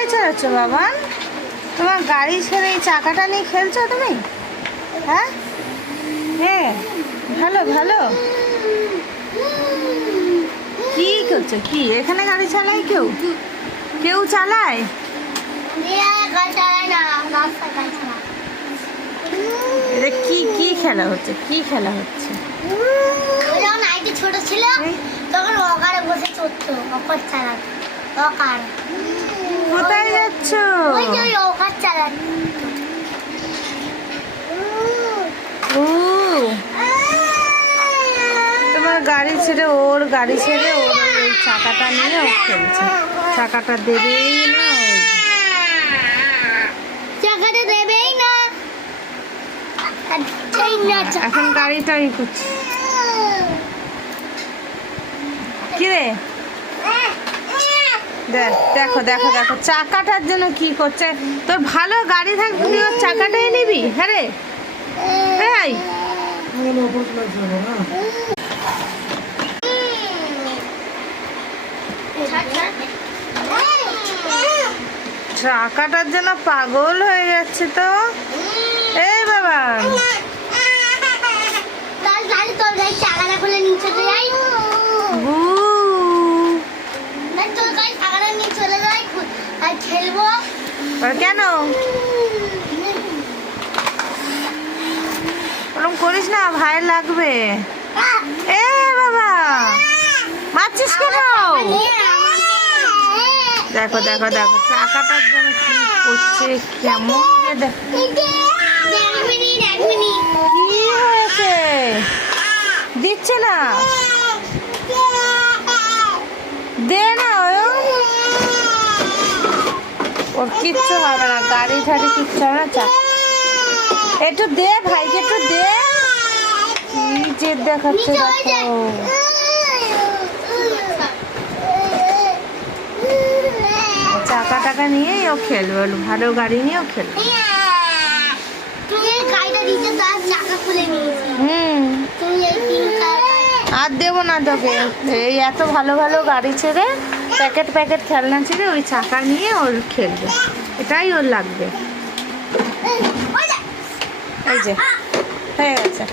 গাড়ি চালাচ্ছ বাবা? তোমার গাড়ি ছেড়ে এই চাকাটা নিয়ে খেলছো তুমি? হ্যাঁ হ্যাঁ, ভালো ভালো। কি করছো? কি এখানে গাড়ি চালায় কেউ? কেউ চালায়? এটা কি কি খেলা হচ্ছে? কি খেলা হচ্ছে? ছোট ছিল তখন অকারে বসে চড়তো, অকার চালাতো। অকার কোথায় যাচ্ছ? ওই যে ওই অকার চালাতো। ও তোমার গাড়ি ছেড়ে ওর গাড়ি ছেড়ে ওর ওই চাকাটা নিয়ে ও খেলছে। চাকাটা দেবেই না, চাকাটা দেবেই না। এখন গাড়িটাই করছে। কিরে দেখো দেখো দেখো চাকাটার জন্য কি করছে। তোর ভালো গাড়ি থাকবে তুই ওর চাকাটাই নিবি? হ্যাঁ রে, এই চাকাটার জন্য পাগল হয়ে যাচ্ছে তো। এই বাবা চাকাটা খুলে নিচে যাই, চাকাটা নিয়ে চলে যাই আর খেলবো। কেন ওরকম করিস না, ভাইয়ের লাগবে। এ বাবা মারছিস কেন? দেখো দেখো দেখো চাকাটার জন্য কি করছে, কেমন যে দেখো। কি হয়েছে? দিচ্ছে না, দে না। ওর কিচ্ছু হবে না, গাড়ি ঠাড়ি কিচ্ছু হবে না। একটু দে ভাইকে, একটু দে। কি জেদ দেখাচ্ছে দেখো। চাকা টাকা নিয়েই ও খেলবে, ভালো গাড়ি নিয়েও খেলবে। আর দেবো না তোকে। এই এত ভালো ভালো গাড়ি ছেড়ে প্যাকেট প্যাকেট খেলনা ছেড়ে ওই চাকা নিয়ে ওর খেলবে, এটাই ওর লাগবে। এই যে হয়ে গেছে।